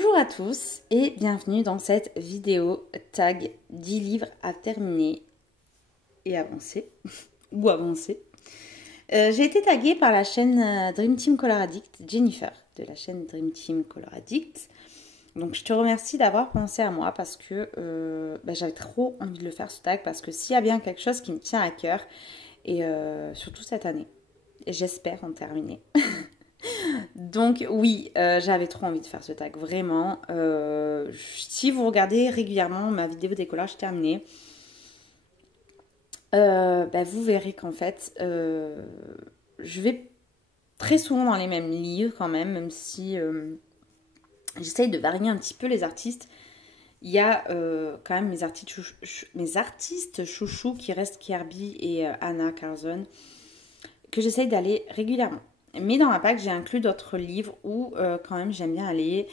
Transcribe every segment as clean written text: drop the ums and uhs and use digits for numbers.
Bonjour à tous et bienvenue dans cette vidéo tag 10 livres à terminer et avancer, ou avancer. J'ai été taguée par la chaîne Dream Team Color Addict, Jennifer de la chaîne Dream Team Color Addict. Donc je te remercie d'avoir pensé à moi parce que j'avais trop envie de le faire ce tag parce que s'il y a bien quelque chose qui me tient à cœur et surtout cette année, et j'espère en terminer. Donc oui, j'avais trop envie de faire ce tag, vraiment. Si vous regardez régulièrement ma vidéo décollage terminée, vous verrez qu'en fait, je vais très souvent dans les mêmes livres quand même si j'essaye de varier un petit peu les artistes. Il y a quand même mes artistes chouchous qui restent Kirby et Anna Carson, que j'essaye d'aller régulièrement. Mais dans ma pack, j'ai inclus d'autres livres où quand même j'aime bien aller,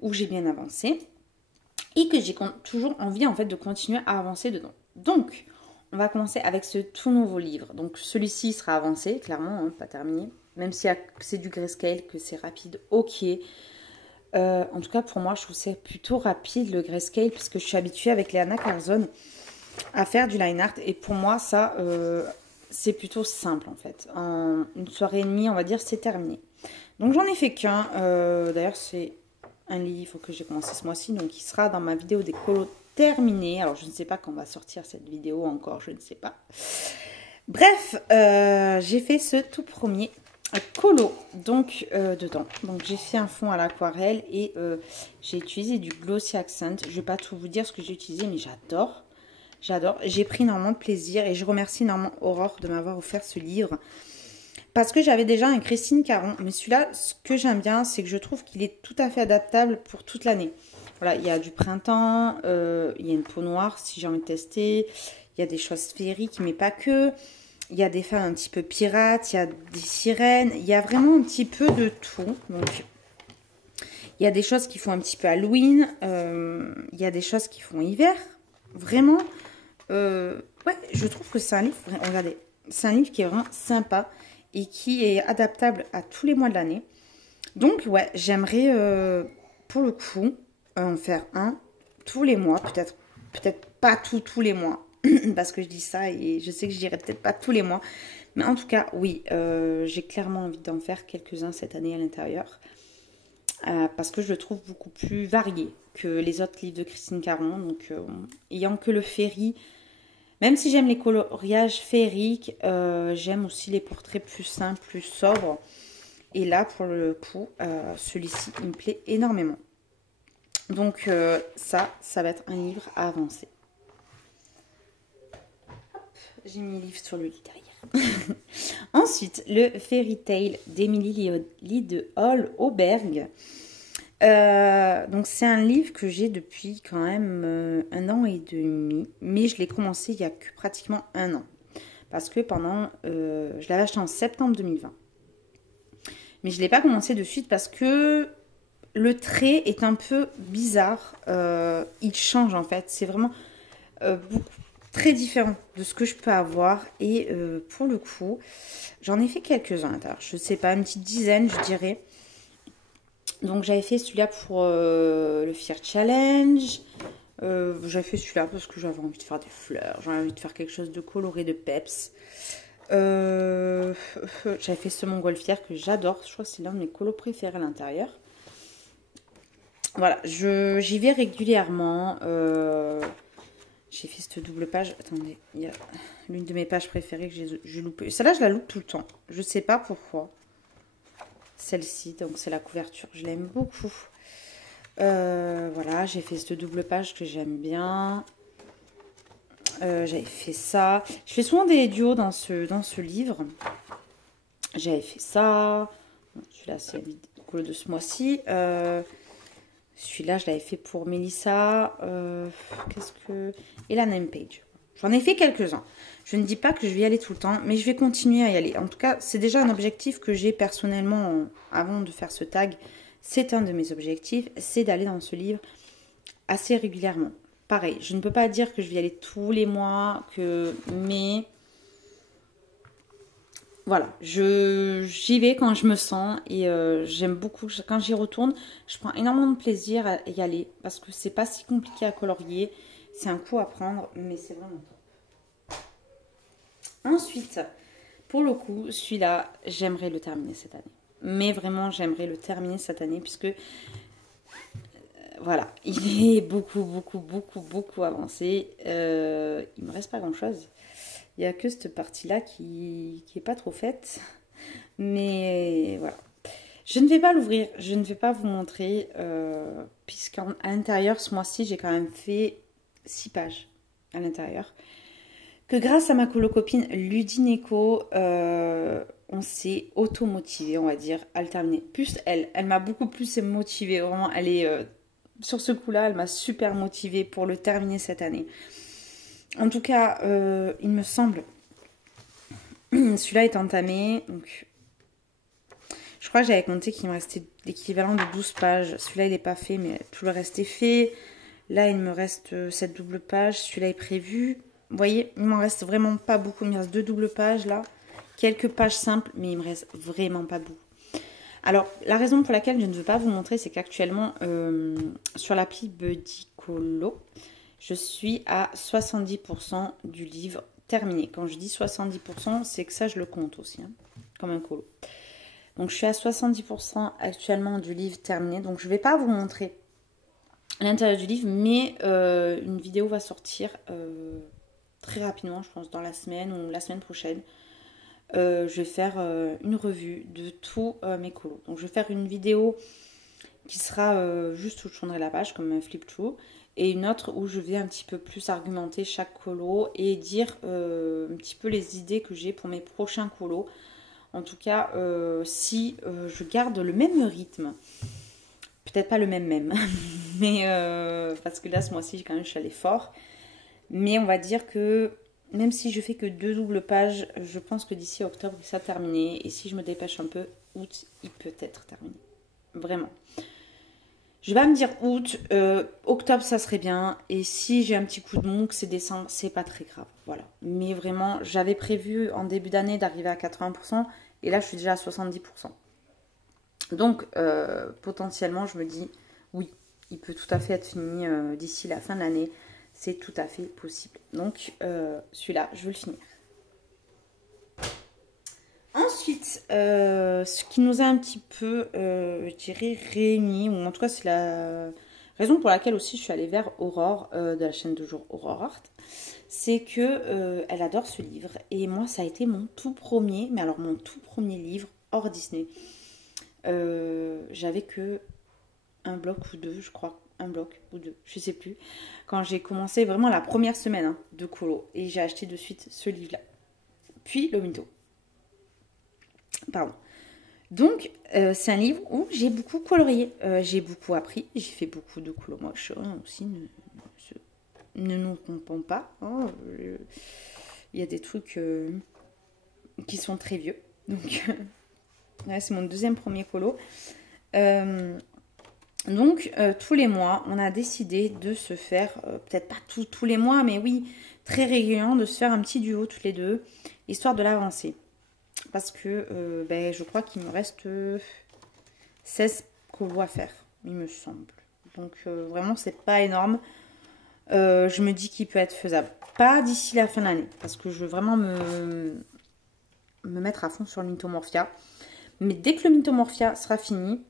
où j'ai bien avancé et que j'ai toujours envie en fait de continuer à avancer dedans. Donc, on va commencer avec ce tout nouveau livre. Donc, celui-ci sera avancé, clairement, hein, pas terminé. Même si c'est du grayscale, que c'est rapide, ok. En tout cas, pour moi, je trouve que c'est plutôt rapide le grayscale puisque je suis habituée avec les Anna Carson à faire du line art. Et pour moi, ça... c'est plutôt simple en fait. En une soirée et demie, on va dire, c'est terminé. Donc j'en ai fait qu'un. D'ailleurs, c'est un livre que j'ai commencé ce mois-ci, donc il sera dans ma vidéo des colos terminés. Alors je ne sais pas quand va sortir cette vidéo encore, je ne sais pas. Bref, j'ai fait ce tout premier colo donc dedans. Donc j'ai fait un fond à l'aquarelle et j'ai utilisé du Glossy Accent. Je ne vais pas tout vous dire ce que j'ai utilisé, mais j'adore. J'adore, j'ai pris énormément de plaisir et je remercie énormément Aurore de m'avoir offert ce livre. Parce que j'avais déjà un Christine Caron, mais celui-là, ce que j'aime bien, c'est que je trouve qu'il est tout à fait adaptable pour toute l'année. Voilà, il y a du printemps, il y a une peau noire si j'ai envie de tester, il y a des choses féeriques, mais pas que. Il y a des femmes un petit peu pirates, il y a des sirènes, il y a vraiment un petit peu de tout. Donc, il y a des choses qui font un petit peu Halloween, il y a des choses qui font hiver, vraiment. Ouais, je trouve que c'est un livre, regardez, c'est un livre qui est vraiment sympa et qui est adaptable à tous les mois de l'année. Donc, ouais, j'aimerais pour le coup en faire un tous les mois, peut-être pas tous les mois, parce que je dis ça et je sais que je dirais peut-être pas tous les mois. Mais en tout cas, oui, j'ai clairement envie d'en faire quelques-uns cette année à l'intérieur. Parce que je le trouve beaucoup plus varié que les autres livres de Christine Caron. Donc, ayant que le féerie, même si j'aime les coloriages féeriques, j'aime aussi les portraits plus simples, plus sobres. Et là, pour le coup, celui-ci, il me plaît énormément. Donc, ça va être un livre à avancer. J'ai mis le livre sur le lit derrière. Ensuite, le Fairy Tale d'Emily de Hall-Auberg. Donc c'est un livre que j'ai depuis quand même 1 an et demi, mais je l'ai commencé il y a que pratiquement 1 an, parce que je l'avais acheté en septembre 2020, mais je ne l'ai pas commencé de suite parce que le trait est un peu bizarre, il change en fait, c'est vraiment très différent de ce que je peux avoir, et pour le coup j'en ai fait quelques-uns, je ne sais pas, une petite dizaine je dirais. Donc j'avais fait celui-là pour le Fear Challenge. J'avais fait celui-là parce que j'avais envie de faire des fleurs. J'avais envie de faire quelque chose de coloré, de peps. J'avais fait ce montgolfière que j'adore. Je crois que c'est l'un de mes colos préférés à l'intérieur. Voilà, j'y vais régulièrement. J'ai fait cette double page. Attendez, il y a l'une de mes pages préférées que j'ai loupée. Celle-là, je la loupe tout le temps. Je ne sais pas pourquoi. Celle-ci, donc c'est la couverture, je l'aime beaucoup. Voilà, j'ai fait cette double page que j'aime bien. J'avais fait ça. Je fais souvent des duos dans ce livre. J'avais fait ça. Celui-là, c'est le colo de ce mois-ci. Celui-là, je l'avais fait pour Mélissa. Et la name page. J'en ai fait quelques-uns. Je ne dis pas que je vais y aller tout le temps, mais je vais continuer à y aller. En tout cas, c'est déjà un objectif que j'ai personnellement avant de faire ce tag. C'est un de mes objectifs, c'est d'aller dans ce livre assez régulièrement. Pareil, je ne peux pas dire que je vais y aller tous les mois, mais voilà, j'y vais quand je me sens et j'aime beaucoup. Quand j'y retourne, je prends énormément de plaisir à y aller parce que c'est pas si compliqué à colorier. C'est un coup à prendre, mais c'est vraiment top. Ensuite, pour le coup, celui-là, j'aimerais le terminer cette année. Mais vraiment, j'aimerais le terminer cette année puisque voilà, il est beaucoup avancé. Il me reste pas grand-chose. Il n'y a que cette partie-là qui est pas trop faite. Mais voilà. Je ne vais pas l'ouvrir, je ne vais pas vous montrer, puisqu'à l'intérieur, ce mois-ci, j'ai quand même fait 6 pages à l'intérieur. Que grâce à ma copine Ludineco, on s'est auto-motivé, on va dire, à le terminer. Plus elle m'a beaucoup plus motivée, vraiment, elle est... sur ce coup-là, elle m'a super motivée pour le terminer cette année. En tout cas, il me semble, celui-là est entamé, donc... Je crois que j'avais compté qu'il me restait l'équivalent de 12 pages. Celui-là, il n'est pas fait, mais tout le reste est fait. Là, il me reste cette double page. Celui-là est prévu. Vous voyez, il m'en reste vraiment pas beaucoup. Il me reste 2 doubles pages, là. Quelques pages simples, mais il me reste vraiment pas beaucoup. Alors, la raison pour laquelle je ne veux pas vous montrer, c'est qu'actuellement, sur l'appli Buddycolo, je suis à 70% du livre terminé. Quand je dis 70%, c'est que ça, je le compte aussi, hein, comme un colo. Donc, je suis à 70% actuellement du livre terminé. Donc, je ne vais pas vous montrer l'intérieur du livre, mais une vidéo va sortir très rapidement, je pense, dans la semaine ou la semaine prochaine. Je vais faire une revue de tous mes colos. Donc, je vais faire une vidéo qui sera juste où je tournerai la page, comme un flip-through, et une autre où je vais un petit peu plus argumenter chaque colo et dire un petit peu les idées que j'ai pour mes prochains colos. En tout cas, si je garde le même rythme, peut-être pas le même, mais parce que là, ce mois-ci, quand même, je suis allée fort. Mais on va dire que même si je fais que 2 doubles pages, je pense que d'ici octobre, ça va terminer. Et si je me dépêche un peu, août, il peut être terminé. Vraiment. Je vais pas me dire août, octobre, ça serait bien. Et si j'ai un petit coup de mou, que c'est décembre, c'est pas très grave. Voilà. Mais vraiment, j'avais prévu en début d'année d'arriver à 80%. Et là, je suis déjà à 70%. Donc, potentiellement, je me dis, oui, il peut tout à fait être fini d'ici la fin de l'année. C'est tout à fait possible. Donc, celui-là, je veux le finir. Ensuite, ce qui nous a un petit peu, je dirais, réunis, ou en tout cas, c'est la raison pour laquelle aussi je suis allée vers Aurore, de la chaîne de jour Aurore Art, c'est que elle adore ce livre. Et moi, ça a été mon tout premier, mais alors mon tout premier livre hors Disney. J'avais que un bloc ou deux, je crois. Un bloc ou deux, je sais plus. Quand j'ai commencé vraiment la première semaine de colo. Et j'ai acheté de suite ce livre-là. Puis le Minto. Pardon. Donc, c'est un livre où j'ai beaucoup colorié. J'ai beaucoup appris. J'ai fait beaucoup de colos moches aussi. Ne nous trompons pas. Hein, il y a des trucs qui sont très vieux. Donc, là, c'est mon deuxième premier colo. Donc, tous les mois, on a décidé de se faire, peut-être pas tous les mois, mais oui, très régulièrement, de se faire un petit duo tous les deux, histoire de l'avancer. Parce que je crois qu'il me reste 16 colos à faire, il me semble. Donc, vraiment, c'est pas énorme. Je me dis qu'il peut être faisable. Pas d'ici la fin de l'année, parce que je veux vraiment me mettre à fond sur le Mythomorphia. Mais dès que le Mythomorphia sera fini,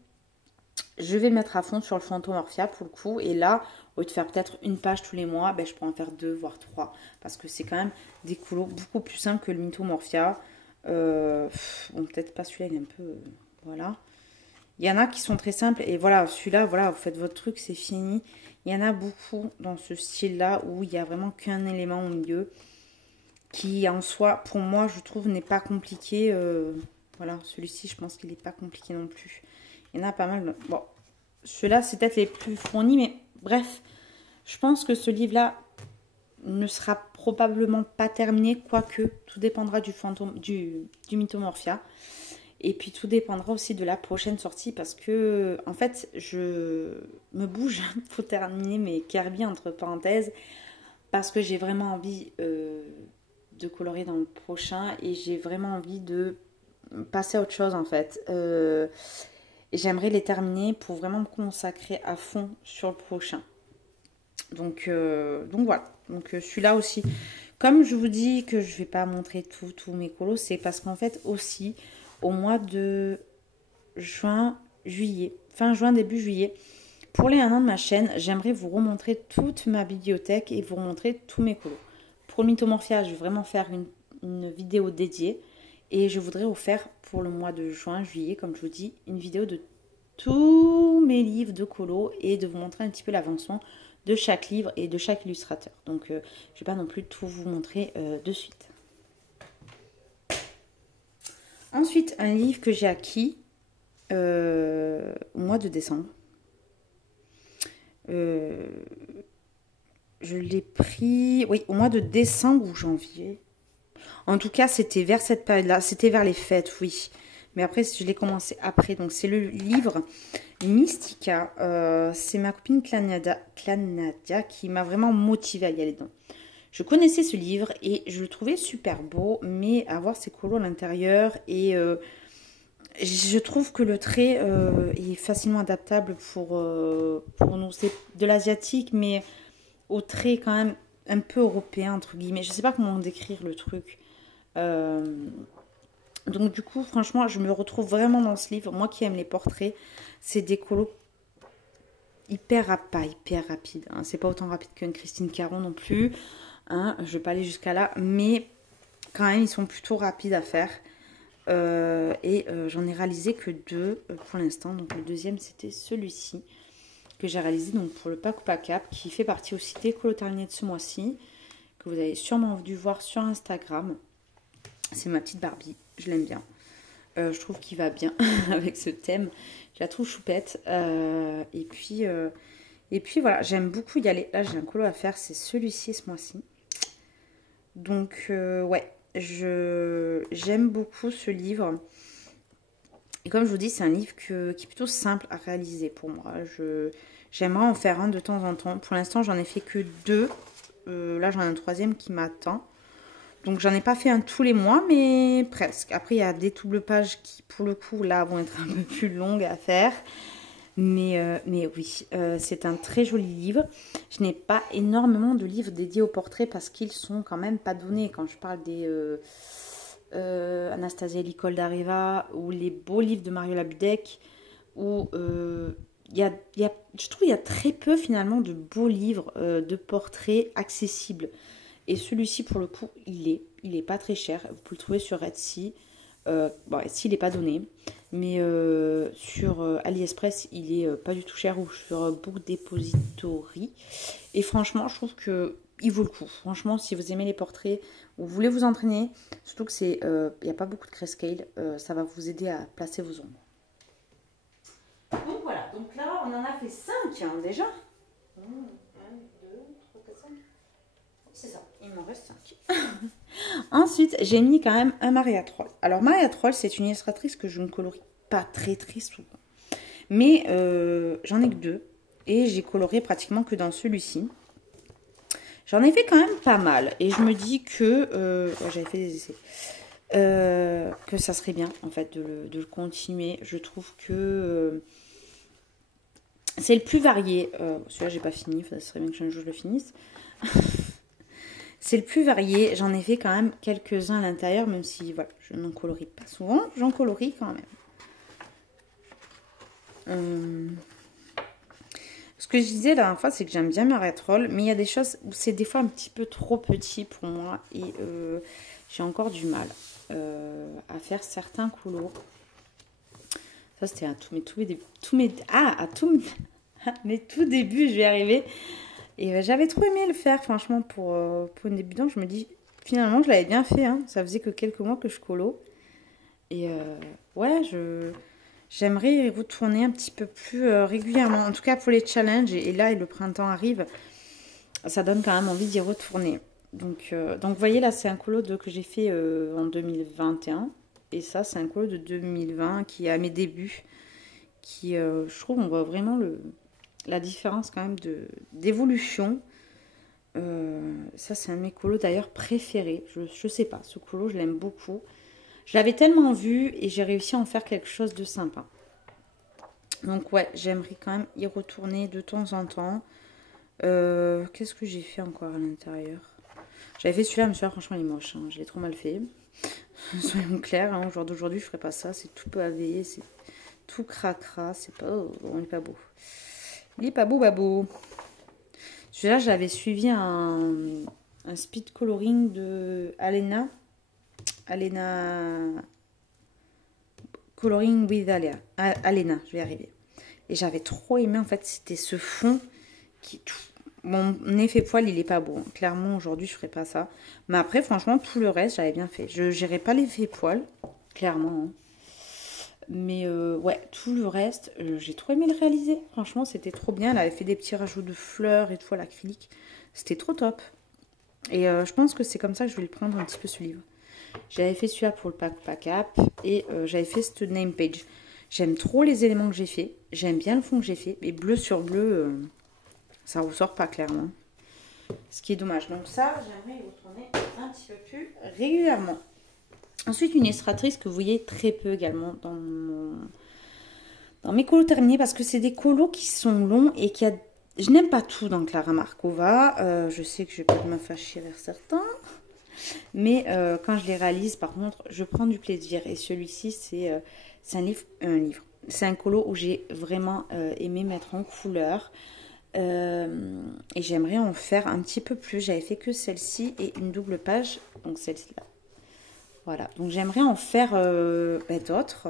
je vais me mettre à fond sur le Fantomorphia pour le coup. Et là, au lieu de faire peut-être une page tous les mois, je pourrais en faire 2 voire 3. Parce que c'est quand même des colos beaucoup plus simples que le Mythomorphia. Bon, peut-être pas celui-là, il est un peu... voilà. Il y en a qui sont très simples. Et voilà, celui-là, voilà, vous faites votre truc, c'est fini. Il y en a beaucoup dans ce style-là où il n'y a vraiment qu'un élément au milieu. Qui, en soi, pour moi, je trouve, n'est pas compliqué. Voilà, celui-ci, je pense qu'il n'est pas compliqué non plus. Il y en a pas mal. Bon, ceux-là, c'est peut-être les plus fournis, mais bref, je pense que ce livre-là ne sera probablement pas terminé, quoique tout dépendra du Mythomorphia. Et puis tout dépendra aussi de la prochaine sortie, parce que, en fait, je me bouge pour terminer mes Kirby entre parenthèses, parce que j'ai vraiment envie de colorier dans le prochain, et j'ai vraiment envie de passer à autre chose en fait. Et j'aimerais les terminer pour vraiment me consacrer à fond sur le prochain. Donc voilà. Donc celui-là aussi. Comme je vous dis que je ne vais pas montrer tous mes colos, c'est parce qu'en fait aussi, au mois de juin, juillet, fin juin, début juillet, pour les 1 an de ma chaîne, j'aimerais vous remontrer toute ma bibliothèque et vous remontrer tous mes colos. Pour le Mythomorphia, je vais vraiment faire une vidéo dédiée. Et je voudrais vous faire pour le mois de juin, juillet, comme je vous dis, une vidéo de tous mes livres de colo et de vous montrer un petit peu l'avancement de chaque livre et de chaque illustrateur. Donc, je ne vais pas non plus tout vous montrer de suite. Ensuite, un livre que j'ai acquis au mois de décembre. Je l'ai pris, oui, au mois de décembre ou janvier. En tout cas, c'était vers cette période-là. C'était vers les fêtes, oui. Mais après, je l'ai commencé après. Donc, c'est le livre Mystica. C'est ma copine Clanadia qui m'a vraiment motivée à y aller dedans. Je connaissais ce livre et je le trouvais super beau. Mais avoir ses colos à l'intérieur et... je trouve que le trait est facilement adaptable pour nous. C'est de l'asiatique, mais au trait quand même un peu européen, entre guillemets. Je ne sais pas comment décrire le truc. Donc du coup, franchement, je me retrouve vraiment dans ce livre. Moi qui aime les portraits, c'est des colos hyper rapides. Hein. C'est pas autant rapide qu'une Christine Caron non plus. Hein. Je vais pas aller jusqu'à là. Mais quand même, ils sont plutôt rapides à faire. J'en ai réalisé que 2 pour l'instant. Donc le deuxième, c'était celui-ci que j'ai réalisé donc pour le Pack ou Pas Cap, qui fait partie aussi des colos terminés de ce mois-ci, que vous avez sûrement dû voir sur Instagram. C'est ma petite Barbie, je l'aime bien. Je trouve qu'il va bien avec ce thème. Je la trouve choupette. Et puis voilà, j'aime beaucoup y aller. Là, j'ai un colo à faire, c'est celui-ci ce mois-ci. Donc ouais, j'aime beaucoup ce livre. Et comme je vous dis, c'est un livre qui est plutôt simple à réaliser pour moi. J'aimerais en faire un de temps en temps. Pour l'instant, j'en ai fait que 2. Là, j'en ai un 3e qui m'attend. Donc, j'en ai pas fait un tous les mois, mais presque. Après, il y a des doubles pages qui, pour le coup, là, vont être un peu plus longues à faire. Mais oui, c'est un très joli livre. Je n'ai pas énormément de livres dédiés au portrait parce qu'ils sont quand même pas donnés. Quand je parle des Anastasia Licol d'Areva ou les beaux livres de Mariola Budek, où je trouve qu'il y a très peu finalement de beaux livres de portraits accessibles. Et celui-ci, pour le coup, il est pas très cher. Vous pouvez le trouver sur Etsy. Bon, Etsy, il n'est pas donné. Mais sur AliExpress, il est pas du tout cher. Ou sur Book Depository. Et franchement, je trouve qu'il vaut le coup. Franchement, si vous aimez les portraits ou vous voulez vous entraîner, surtout que il n'y a pas beaucoup de grayscale, ça va vous aider à placer vos ombres. Donc voilà. Donc là, on en a fait 5 hein, déjà. 1, 2, 3, 4, 5. C'est ça, il m'en reste 5. Ensuite, j'ai mis quand même un Maria Troll. Alors, Maria Troll, c'est une illustratrice que je ne colorie pas très souvent. Mais j'en ai que 2. Et j'ai coloré pratiquement que dans celui-ci. J'en ai fait quand même pas mal. Et je me dis que... j'avais fait des essais. Que ça serait bien, en fait, de le continuer. Je trouve que... c'est le plus varié. Celui-là, j'ai pas fini. Ça serait bien que un jour je le finisse. C'est le plus varié. J'en ai fait quand même quelques-uns à l'intérieur, même si voilà, je n'en colorie pas souvent. J'en colorie quand même. Ce que je disais la dernière fois, c'est que j'aime bien Maria Troll, mais il y a des choses où c'est des fois un petit peu trop petit pour moi et j'ai encore du mal à faire certains colos. Ça, c'était à tous mes tout débuts, je vais y arriver. Et j'avais trop aimé le faire, franchement, pour une débutante. Je me dis, finalement, je l'avais bien fait. Hein. Ça faisait que quelques mois que je colo. Et ouais, j'aimerais retourner un petit peu plus régulièrement. En tout cas, pour les challenges. Et là, le printemps arrive. Ça donne quand même envie d'y retourner. Donc, vous voyez, là, c'est un colo que j'ai fait en 2021. Et ça, c'est un colo de 2020 qui est à mes débuts. Qui, je trouve, on voit vraiment la différence quand même d'évolution. Ça, c'est un de mes colos d'ailleurs préférés. Je sais pas, ce colo, je l'aime beaucoup. Je l'avais tellement vu et j'ai réussi à en faire quelque chose de sympa. Donc ouais, j'aimerais quand même y retourner de temps en temps. Qu'est-ce que j'ai fait encore à l'intérieur? J'avais fait celui-là, mais celui-là franchement il est moche, hein. Je l'ai trop mal fait. Soyons clairs, hein, au jour d'aujourd'hui je ferais pas ça, c'est tout pavé, c'est tout cracra, c'est pas... on n'est pas beau. Il est pas beau, babou. Celui-là j'avais suivi un speed coloring de Alena. Coloring with Alena, je vais y arriver. Et j'avais trop aimé, en fait, c'était ce fond qui... Mon effet poil, il est pas beau. Clairement, aujourd'hui, je ferai pas ça. Mais après, franchement, tout le reste, j'avais bien fait. Je n'irai pas l'effet poil, clairement. Hein. Mais ouais, tout le reste, j'ai trop aimé le réaliser. Franchement, c'était trop bien. Elle avait fait des petits rajouts de fleurs et tout à l'acrylique. C'était trop top. Et je pense que c'est comme ça que je vais le prendre un petit peu, ce livre. J'avais fait celui-là pour le pack up et j'avais fait cette name page. J'aime trop les éléments que j'ai fait. J'aime bien le fond que j'ai fait. Mais bleu sur bleu, ça ne ressort pas clairement. Ce qui est dommage. Donc ça, j'aimerais y retourner un petit peu plus régulièrement. Ensuite, une illustratrice que vous voyez très peu également dans mes colos terminés. Parce que c'est des colos qui sont longs et qui a... Je n'aime pas tout dans Clara Markova. Je sais que je vais pas me fâcher vers certains. Mais quand je les réalise, par contre, je prends du plaisir. Et celui-ci, c'est un livre. C'est un colo où j'ai vraiment aimé mettre en couleur. Et j'aimerais en faire un petit peu plus. J'avais fait que celle-ci et une double page. Donc celle-ci-là. Voilà. Donc j'aimerais en faire d'autres.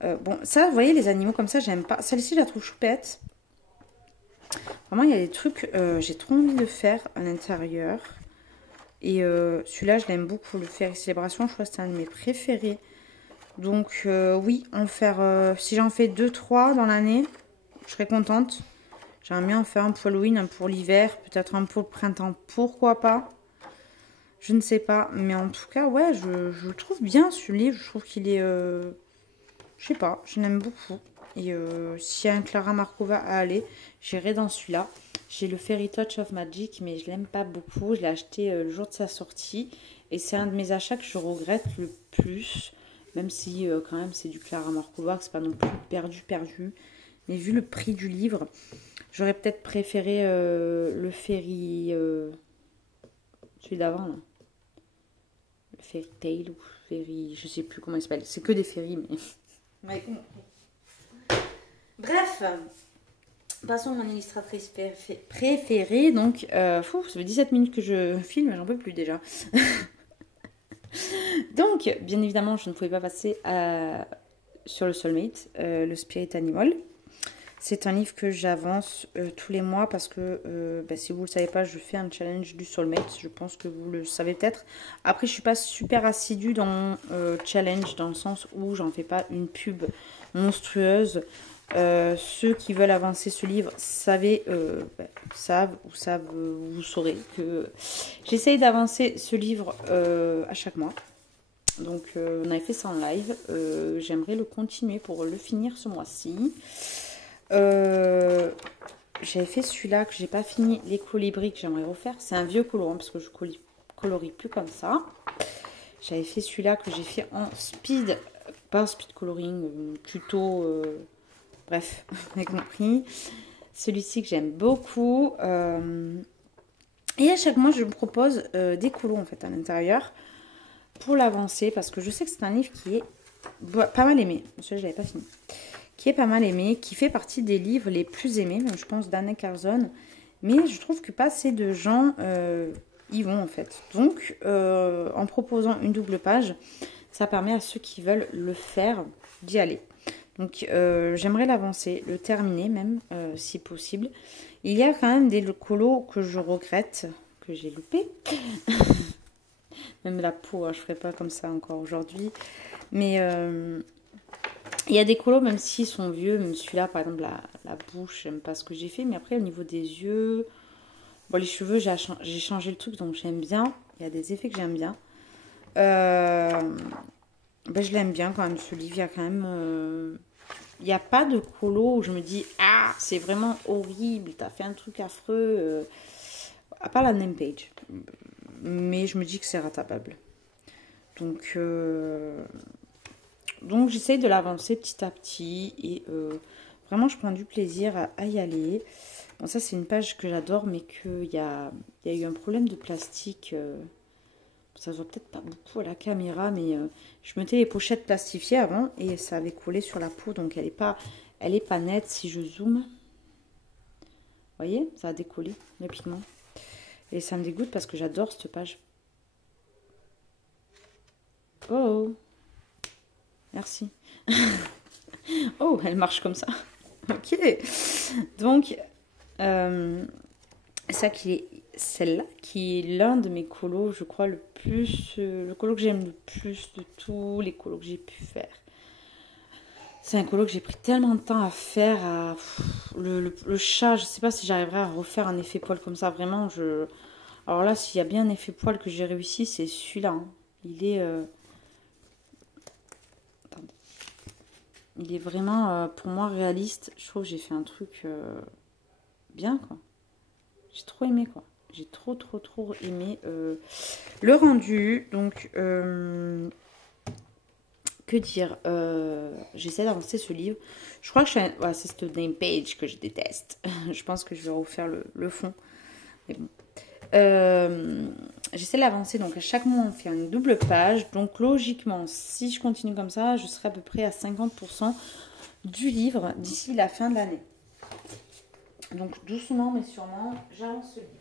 Bon, ça, vous voyez, les animaux comme ça, j'aime pas. Celle-ci, je la trouve choupette. Vraiment, il y a des trucs, j'ai trop envie de faire à l'intérieur. Et celui-là, je l'aime beaucoup, le Fairy Célébration. Je crois que c'est un de mes préférés. Donc, oui, en faire, si j'en fais 2-3 dans l'année, je serais contente. J'aimerais bien en faire un pour Halloween, un pour l'hiver, peut-être un pour le printemps. Pourquoi pas? Je ne sais pas. Mais en tout cas, ouais, je le trouve bien, ce livre. Je trouve qu'il est... je sais pas, je l'aime beaucoup. Et s'il y a un Clara Markova à aller, j'irai dans celui-là. J'ai le Fairy Touch of Magic, mais je l'aime pas beaucoup. Je l'ai acheté le jour de sa sortie. Et c'est un de mes achats que je regrette le plus. Même si, quand même, c'est du Clara Markova, que c'est pas non plus perdu. Mais vu le prix du livre, j'aurais peut-être préféré le Fairy... celui d'avant, là. Le Fairy Tail ou Fairy... Je sais plus comment il s'appelle. C'est que des fairies, mais... Ouais. Bref... Passons à mon illustratrice préférée. Donc, ça fait 17 minutes que je filme, j'en peux plus déjà. Donc, bien évidemment, je ne pouvais pas passer sur le Soulmate, le Spirit Animal. C'est un livre que j'avance tous les mois parce que, si vous ne le savez pas, je fais un challenge du Soulmate. Je pense que vous le savez peut-être. Après, je ne suis pas super assidue dans mon challenge, dans le sens où j'en fais pas une pub monstrueuse. Ceux qui veulent avancer ce livre savent, vous saurez que j'essaye d'avancer ce livre à chaque mois. Donc on avait fait ça en live. J'aimerais le continuer pour le finir ce mois-ci. J'avais fait celui-là que j'ai pas fini, les colibris que j'aimerais refaire. C'est un vieux colorant parce que je colorie plus comme ça. J'avais fait celui-là que j'ai fait en speed, pas en speed coloring, tuto... Bref, vous avez compris. Celui-ci que j'aime beaucoup. Et à chaque mois, je me propose des colos en fait à l'intérieur pour l'avancer. Parce que je sais que c'est un livre qui est pas mal aimé. Celui-là, je l'avais pas fini. Qui est pas mal aimé, qui fait partie des livres les plus aimés, même je pense d'Anne Carlson. Mais je trouve que pas assez de gens y vont en fait. Donc, en proposant une double page, ça permet à ceux qui veulent le faire d'y aller. Donc j'aimerais l'avancer, le terminer même, si possible. Il y a quand même des colos que je regrette, que j'ai loupé. Même la peau, hein, je ne ferai pas comme ça encore aujourd'hui. Mais il y a des colos, même s'ils sont vieux, même celui-là, par exemple, la bouche, j'aime pas ce que j'ai fait. Mais après, au niveau des yeux, bon, les cheveux, j'ai changé le truc, donc j'aime bien. Il y a des effets que j'aime bien. Je l'aime bien quand même, ce livre. Il y a quand même... il n'y a pas de colo où je me dis « Ah, c'est vraiment horrible, t'as fait un truc affreux. » À part la name page. Mais je me dis que c'est rattrapable. Donc j'essaye de l'avancer petit à petit et vraiment je prends du plaisir à y aller. Bon, ça c'est une page que j'adore mais qu'il y a eu un problème de plastique. Ça se voit peut-être pas beaucoup à la caméra mais je mettais les pochettes plastifiées avant et ça avait collé sur la peau donc elle est pas nette si je zoome. Vous voyez, ça a décollé le pigment. Et ça me dégoûte parce que j'adore cette page. Oh, merci. Oh, elle marche comme ça. Ok. Donc, celle-là qui est l'un de mes colos, je crois, le colo que j'aime le plus de tous les colos que j'ai pu faire. C'est un colo que j'ai pris tellement de temps à faire. Le chat, je sais pas si j'arriverai à refaire un effet poil comme ça. Vraiment, alors là, s'il y a bien un effet poil que j'ai réussi, c'est celui-là. Hein. Il est vraiment, pour moi, réaliste. Je trouve que j'ai fait un truc bien, quoi. J'ai trop aimé, quoi. J'ai trop aimé le rendu. Donc, que dire, j'essaie d'avancer ce livre. Je crois que c'est cette name page que je déteste. Je pense que je vais refaire le fond. Mais bon. J'essaie d'avancer, donc à chaque mois on fait une double page, donc logiquement si je continue comme ça je serai à peu près à 50% du livre d'ici la fin de l'année, donc doucement mais sûrement j'avance ce livre.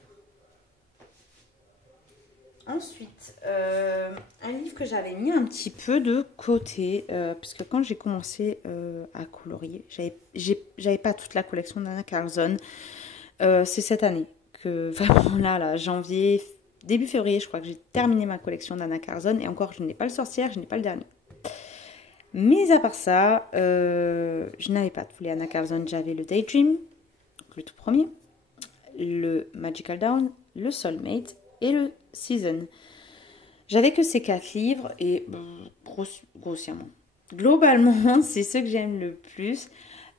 Ensuite un livre que j'avais mis un petit peu de côté parce que quand j'ai commencé à colorier j'avais pas toute la collection d'Anna Carlson. C'est cette année que vraiment là, janvier, début février, je crois que j'ai terminé ma collection d'Anna Carlson. Et encore, je n'ai pas le sorcière, je n'ai pas le dernier. Mais à part ça, je n'avais pas tous les Anna Carlson. J'avais le Daydream, le tout premier, le Magical Dawn, le Soulmate et le Season. J'avais que ces 4 livres et grossièrement. Globalement, c'est ceux que j'aime le plus.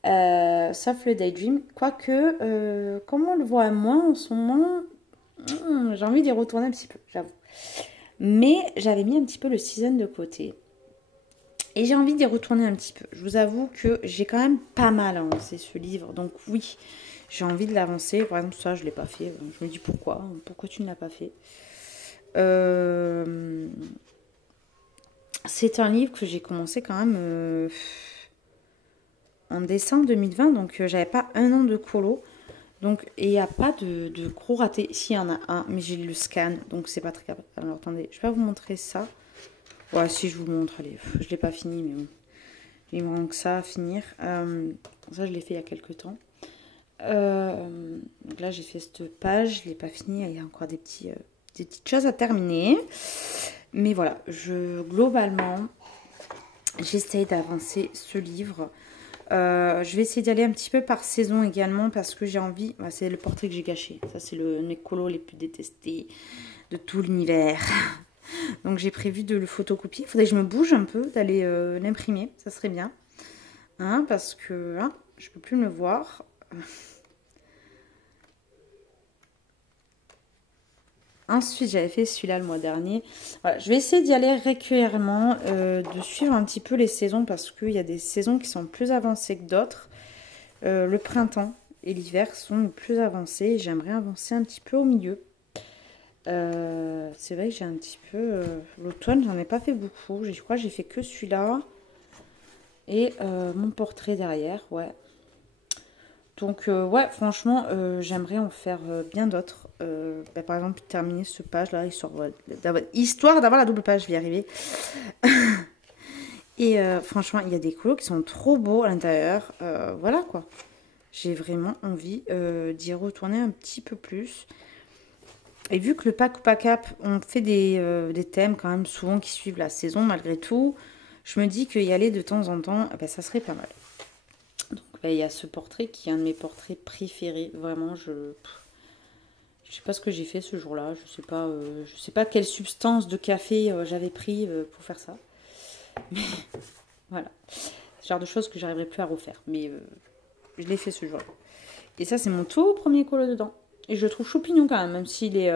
Sauf le Daydream, quoique comme on le voit moins en ce moment, j'ai envie d'y retourner un petit peu, j'avoue. Mais j'avais mis un petit peu le Season de côté et j'ai envie d'y retourner un petit peu. Je vous avoue que j'ai quand même pas mal avancé ce livre, donc oui, j'ai envie de l'avancer. Par exemple, ça je l'ai pas fait. Je me dis pourquoi tu ne l'as pas fait. C'est un livre que j'ai commencé quand même en décembre 2020, donc j'avais pas un an de colo. Donc, et il n'y a pas de gros raté. Si, il y en a un, mais j'ai le scan, donc c'est pas très capable. Alors, attendez, je vais pas vous montrer ça. Ouais, si, je vous le montre, allez. Je l'ai pas fini, mais bon. Il me manque ça à finir. Ça, je l'ai fait il y a quelques temps. Donc là, j'ai fait cette page, je l'ai pas fini. Il y a encore des petites choses à terminer. Mais voilà, globalement, j'essaye d'avancer ce livre. Je vais essayer d'aller un petit peu par saison également parce que j'ai envie. C'est le portrait que j'ai gâché. Ça, c'est mes colos les plus détestés de tout l'univers. Donc, j'ai prévu de le photocopier. Il faudrait que je me bouge un peu, d'aller l'imprimer. Ça serait bien. Hein, parce que je peux plus me voir. Ensuite, j'avais fait celui-là le mois dernier. Voilà, je vais essayer d'y aller régulièrement, de suivre un petit peu les saisons parce qu'il y a des saisons qui sont plus avancées que d'autres. Le printemps et l'hiver sont plus avancés. J'aimerais avancer un petit peu au milieu. C'est vrai que j'ai un petit peu... L'automne, j'en ai pas fait beaucoup. Je crois que j'ai fait que celui-là. Et mon portrait derrière, ouais. Donc, ouais, franchement, j'aimerais en faire bien d'autres. Par exemple, terminer ce page-là, histoire d'avoir la double page, je vais y arriver. Et franchement, il y a des colos qui sont trop beaux à l'intérieur. Voilà, quoi. J'ai vraiment envie d'y retourner un petit peu plus. Et vu que le pack ou pack up, on fait des thèmes quand même souvent qui suivent la saison, malgré tout, je me dis qu'y aller de temps en temps, ça serait pas mal. Donc, il y a ce portrait qui est un de mes portraits préférés. Vraiment, je sais pas ce que j'ai fait ce jour-là. Je sais pas quelle substance de café j'avais pris pour faire ça. Mais voilà. C'est le genre de choses que j'arriverai plus à refaire. Mais je l'ai fait ce jour-là. Et ça, c'est mon tout premier colo dedans. Et je le trouve choupignon quand même s'il est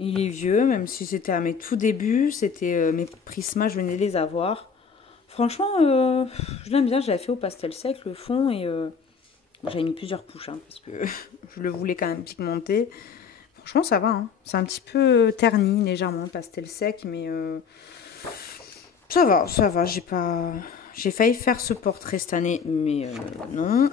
Il est vieux, même si c'était à mes tout débuts. C'était mes Prisma, je venais de les avoir. Franchement, je l'aime bien. Je l'avais fait au pastel sec, le fond. Et j'avais mis plusieurs couches, hein, parce que je le voulais quand même pigmenter. Franchement, ça va. Hein. C'est un petit peu terni, légèrement, pastel sec. Mais ça va, ça va. J'ai failli faire ce portrait cette année, mais non.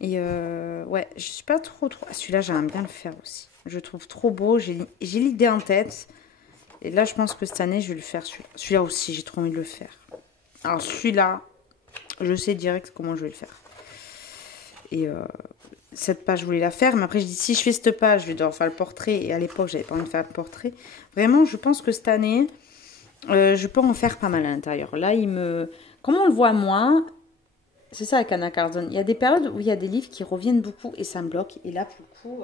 Et ouais, je suis pas trop... Celui-là, j'aime bien le faire aussi. Je le trouve trop beau. J'ai l'idée en tête. Et là, je pense que cette année, je vais le faire celui-là. Celui-là aussi, j'ai trop envie de le faire. Alors, celui-là, je sais direct comment je vais le faire. Et cette page, je voulais la faire. Mais après, je dis, si je fais cette page, je vais devoir faire le portrait. Et à l'époque, j'avais pas envie de faire le portrait. Vraiment, je pense que cette année, je peux en faire pas mal à l'intérieur. Là, comme on le voit moins... C'est ça avec Anna Cardone. Il y a des périodes où il y a des livres qui reviennent beaucoup et ça me bloque. Et là, pour le coup,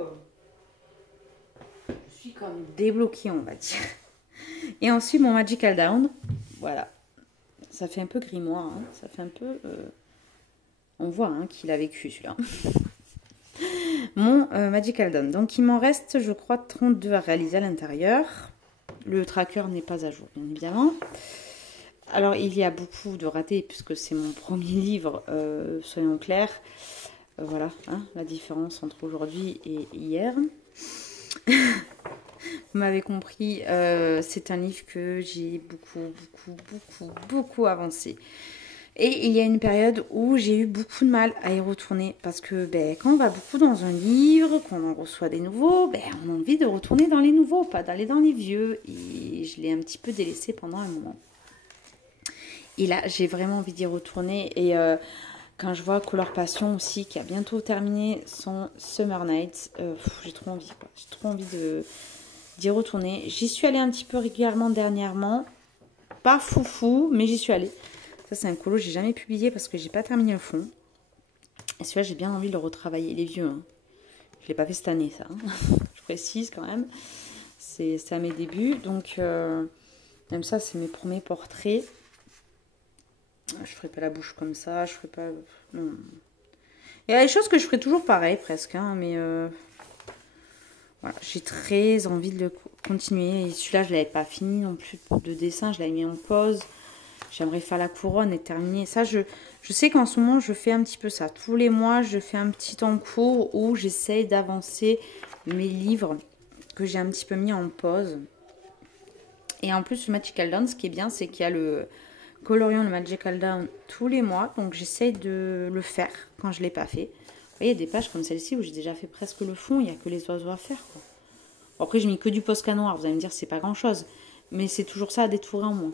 je suis comme débloquée, on va dire. Et ensuite, mon Magical Down. Voilà. Ça fait un peu grimoire. Hein. Ça fait un peu... On voit hein, qu'il a vécu, celui-là. Mon Magical Down. Donc, il m'en reste, je crois, 32 à réaliser à l'intérieur. Le tracker n'est pas à jour, bien évidemment. Alors, il y a beaucoup de ratés, puisque c'est mon premier livre, soyons clairs. Voilà, hein, la différence entre aujourd'hui et hier. Vous m'avez compris, c'est un livre que j'ai beaucoup avancé. Et il y a une période où j'ai eu beaucoup de mal à y retourner, parce que quand on va beaucoup dans un livre, qu'on en reçoit des nouveaux, on a envie de retourner dans les nouveaux, pas d'aller dans les vieux. Et je l'ai un petit peu délaissé pendant un moment. Et là, j'ai vraiment envie d'y retourner. Et quand je vois Color Passion aussi, qui a bientôt terminé son Summer Nights, j'ai trop envie. J'ai trop envie d'y retourner. J'y suis allée un petit peu régulièrement dernièrement. Pas foufou, mais j'y suis allée. Ça, c'est un colo que j'ai jamais publié parce que j'ai pas terminé le fond. Et celui-là, j'ai bien envie de le retravailler. Il est vieux. Hein. Je l'ai pas fait cette année, ça. Hein. Je précise quand même. C'est à mes débuts. Donc, même ça, c'est mes premiers portraits. Je ferai pas la bouche comme ça, je ferai pas... Non. Il y a des choses que je ferai toujours pareil presque, hein, mais voilà, j'ai très envie de le continuer. Et celui-là, je l'avais pas fini non plus de dessin, je l'avais mis en pause. J'aimerais faire la couronne et terminer. Ça, je sais qu'en ce moment, je fais un petit peu ça. Tous les mois, je fais un petit temps court où j'essaye d'avancer mes livres que j'ai un petit peu mis en pause. Et en plus, le Magical Down, ce qui est bien, c'est qu'il y a le... Colorion le Magical Down tous les mois, donc j'essaye de le faire quand je ne l'ai pas fait. Vous voyez, il y a des pages comme celle-ci où j'ai déjà fait presque le fond, il n'y a que les oiseaux à faire. Quoi. Bon, après, j'ai mis que du Posca noir, vous allez me dire, c'est pas grand-chose, mais c'est toujours ça à détourer en moins.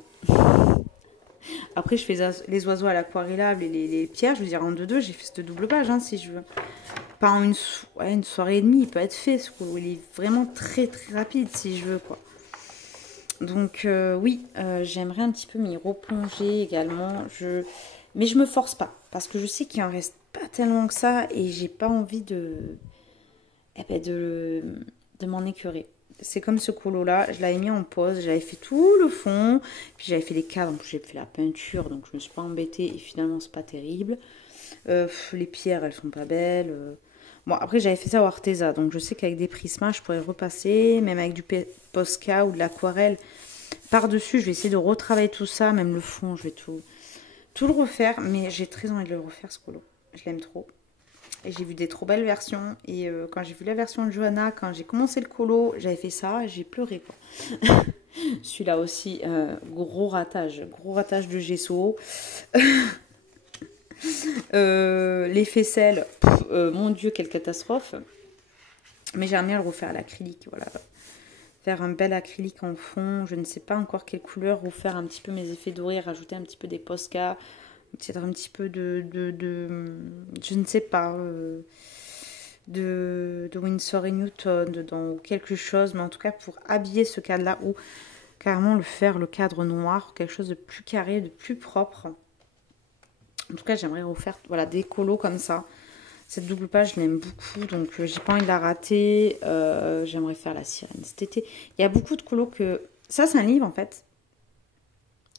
Après, je fais les oiseaux à l'aquarellable et les pierres, je veux dire, en 2-2, j'ai fait cette double page, hein, si je veux. Pas en une soirée et demie, il peut être fait, ce coup. Il est vraiment très rapide, si je veux, quoi. Donc oui, j'aimerais un petit peu m'y replonger également. Mais je me force pas. Parce que je sais qu'il en reste pas tellement que ça. Et j'ai pas envie de m'en écœurer. C'est comme ce colo là. Je l'avais mis en pause. J'avais fait tout le fond. Puis j'avais fait les cadres. En plus j'ai fait la peinture. Donc je me suis pas embêtée. Et finalement c'est pas terrible. Les pierres elles sont pas belles. Bon, après, j'avais fait ça au Arteza, donc je sais qu'avec des prismas, je pourrais repasser, même avec du Posca ou de l'aquarelle. Par-dessus, je vais essayer de retravailler tout ça, même le fond, je vais tout le refaire, mais j'ai très envie de le refaire, ce colo. Je l'aime trop. Et j'ai vu des trop belles versions, et quand j'ai vu la version de Johanna, quand j'ai commencé le colo, j'avais fait ça, et j'ai pleuré, quoi. Celui-là aussi, gros ratage de gesso. Les faisselles, mon Dieu, quelle catastrophe. Mais j'aimerais bien le refaire à l'acrylique, voilà. Faire un bel acrylique en fond, je ne sais pas encore quelle couleur, refaire un petit peu mes effets dorés, rajouter un petit peu des Posca, peut-être un petit peu de je ne sais pas, de Winsor & Newton dedans, ou quelque chose, mais en tout cas pour habiller ce cadre-là, ou carrément le cadre noir, quelque chose de plus carré, de plus propre. En tout cas, j'aimerais refaire voilà, des colos comme ça. Cette double page, je l'aime beaucoup, donc j'ai pas envie de la rater. J'aimerais faire la sirène cet été. Il y a beaucoup de colos que... Ça, c'est un livre, en fait.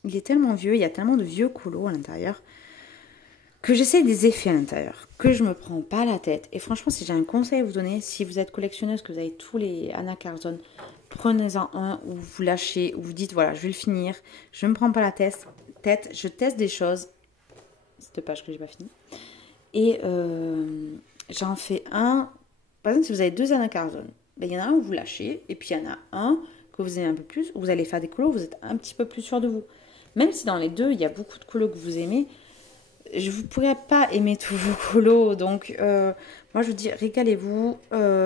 Il est tellement vieux, il y a tellement de vieux colos à l'intérieur que j'essaie des effets à l'intérieur, que je me prends pas la tête. Et franchement, si j'ai un conseil à vous donner, si vous êtes collectionneuse, que vous avez tous les Anna Carlson, prenez-en un où vous lâchez, où vous dites voilà, je vais le finir, je ne me prends pas la tête, je teste des choses. Cette page que j'ai pas fini. Et j'en fais un. Par exemple, si vous avez 2 Anna Carlson, ben, il y en a un où vous lâchez, et puis il y en a un que vous aimez un peu plus, où vous allez faire des colos, vous êtes un petit peu plus sûr de vous. Même si dans les deux, il y a beaucoup de colos que vous aimez, je ne pourrais pas aimer tous vos colos. Donc, moi, je vous dis, régalez-vous,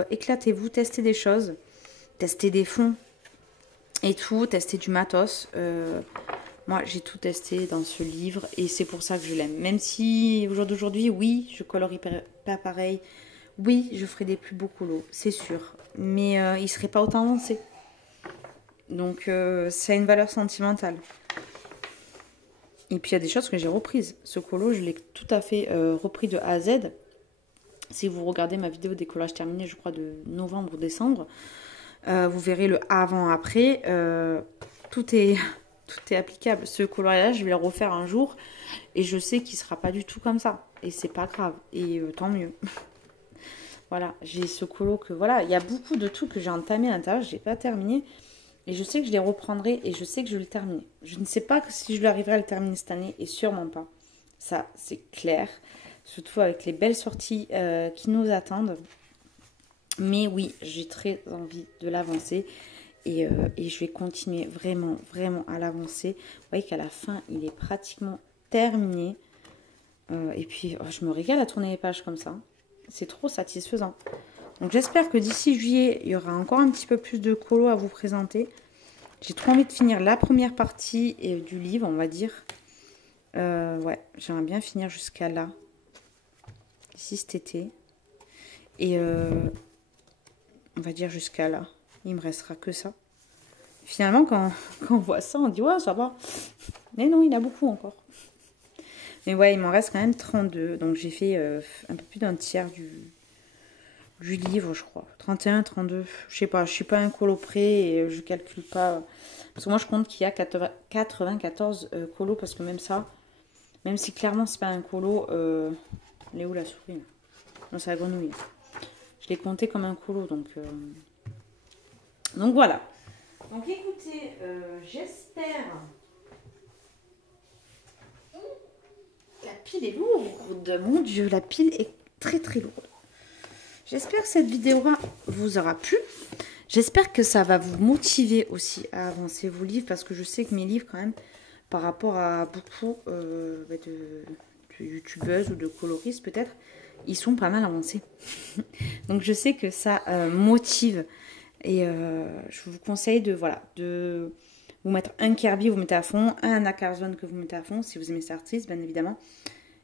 éclatez-vous, testez des choses, testez des fonds et tout, testez du matos. Moi, j'ai tout testé dans ce livre et c'est pour ça que je l'aime. Même si, au jour d'aujourd'hui, oui, je colorie pas pareil. Oui, je ferai des plus beaux colos, c'est sûr. Mais il ne serait pas autant avancé. Donc, ça a une valeur sentimentale. Et puis, il y a des choses que j'ai reprises. Ce colo, je l'ai tout à fait repris de A à Z. Si vous regardez ma vidéo des collages terminés, je crois, de novembre ou décembre, vous verrez le avant-après. Tout est applicable. Ce coloriage, je vais le refaire un jour. Et je sais qu'il ne sera pas du tout comme ça. Et c'est pas grave. Et tant mieux. Voilà, j'ai ce colo que... Voilà, il y a beaucoup de trucs que j'ai entamé à l'intérieur. Je n'ai pas terminé. Et je sais que je les reprendrai. Et je sais que je vais le terminer. Je ne sais pas si je arriverai à le terminer cette année. Et sûrement pas. Ça, c'est clair. Surtout avec les belles sorties qui nous attendent. Mais oui, j'ai très envie de l'avancer. Et je vais continuer vraiment, vraiment à l'avancer. Vous voyez qu'à la fin, il est pratiquement terminé. Et puis, je me régale à tourner les pages comme ça. C'est trop satisfaisant. Donc, j'espère que d'ici juillet, il y aura encore un petit peu plus de colos à vous présenter. J'ai trop envie de finir la première partie du livre, on va dire. Ouais, j'aimerais bien finir jusqu'à là. D'ici cet été. Et on va dire jusqu'à là. Il me restera que ça. Finalement, quand on voit ça, on dit ouais, ça va. Mais non, il y en a beaucoup encore. Mais ouais, il m'en reste quand même 32. Donc j'ai fait un peu plus d'un tiers du livre, je crois. 31, 32. Je sais pas, je suis pas un colo près et je calcule pas. Parce que moi, je compte qu'il y a 94 colos. Parce que même ça, même si clairement c'est pas un colo, elle est où la souris? Non, c'est la grenouille. Je l'ai compté comme un colo. Donc voilà. Donc écoutez, j'espère... La pile est lourde. Mon Dieu, la pile est très très lourde. J'espère que cette vidéo vous aura plu. J'espère que ça va vous motiver aussi à avancer vos livres. Parce que je sais que mes livres quand même, par rapport à beaucoup de youtubeuses ou de coloristes peut-être, ils sont pas mal avancés. Donc je sais que ça motive. Et je vous conseille de vous mettre un Kirby, vous mettez à fond, un Anna Carlson que vous mettez à fond, si vous aimez cette artiste, bien évidemment.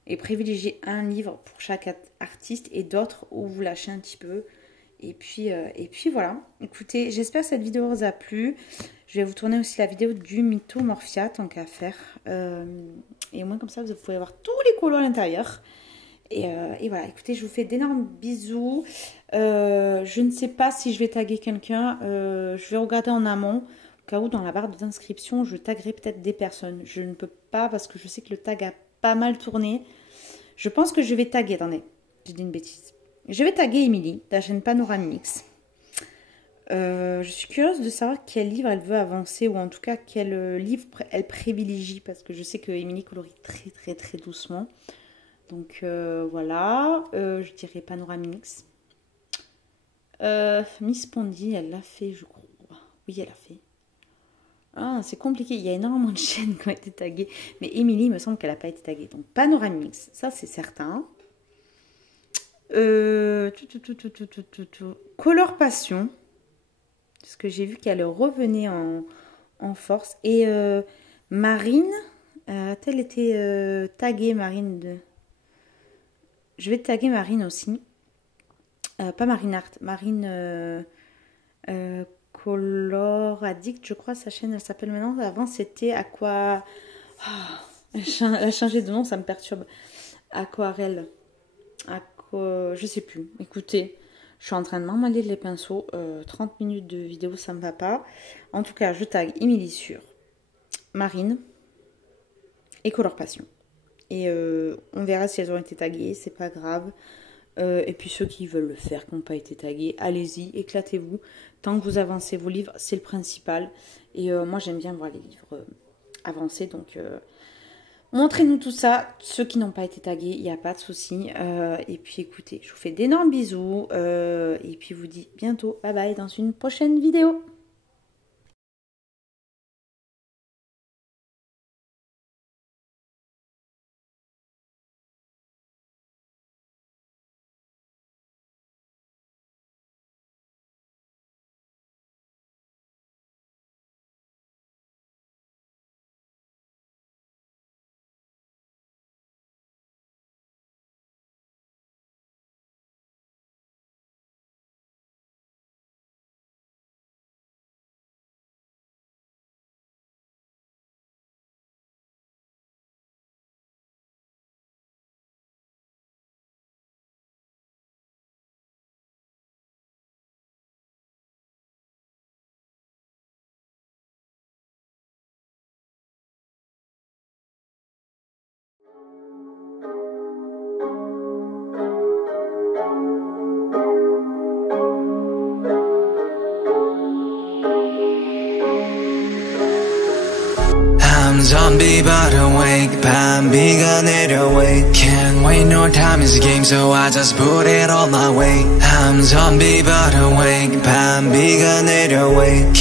Et privilégier un livre pour chaque artiste et d'autres où vous lâchez un petit peu. Et puis voilà. Écoutez, j'espère que cette vidéo vous a plu. Je vais vous tourner aussi la vidéo du Mytho Morphia, tant qu'à faire. Et au moins comme ça, vous pouvez voir tous les colos à l'intérieur. Et voilà, écoutez, je vous fais d'énormes bisous. Je ne sais pas si je vais taguer quelqu'un. Je vais regarder en amont. Au cas où, dans la barre d'inscription, je taguerai peut-être des personnes. Je ne peux pas parce que je sais que le tag a pas mal tourné. Je pense que je vais taguer. Attendez, j'ai dit une bêtise. Je vais taguer Émilie, de la chaîne Panoramix. Je suis curieuse de savoir quel livre elle veut avancer. Ou en tout cas, quel livre elle privilégie. Parce que je sais que Émilie colorie très très très doucement. Donc voilà, je dirais Panoramix. Miss Pondy, elle l'a fait, je crois. Oui, elle l'a fait. Ah, c'est compliqué. Il y a énormément de chaînes qui ont été taguées. Mais Émilie, il me semble qu'elle n'a pas été taguée. Donc Panoramix, ça c'est certain. Color Passion. Parce que j'ai vu qu'elle revenait en force. Et Marine, a-t-elle été taguée, Marine Je vais taguer Marine aussi. Pas Marine Art, Marine Color Addict, je crois, sa chaîne, elle s'appelle maintenant. Avant, c'était Aqua... Oh, elle a changé de nom, ça me perturbe. Aquarelle. Je sais plus. Écoutez, je suis en train de m'emballer les pinceaux. 30 minutes de vidéo, ça me va pas. En tout cas, je tag Émilie sur Marine et Color Passion. Et on verra si elles ont été taguées, c'est pas grave. Et puis ceux qui veulent le faire, qui n'ont pas été tagués, allez-y, éclatez-vous. Tant que vous avancez vos livres, c'est le principal. Et moi j'aime bien voir les livres avancer, donc montrez-nous tout ça. Ceux qui n'ont pas été tagués, il n'y a pas de souci. Et puis écoutez, je vous fais d'énormes bisous. Et puis vous dis bientôt, bye bye, dans une prochaine vidéo. I'm zombie but awake, 밤비가 내려wake. Can't wait, no time is a game, so I just put it all my way. I'm zombie but awake, 밤비가 내려wake.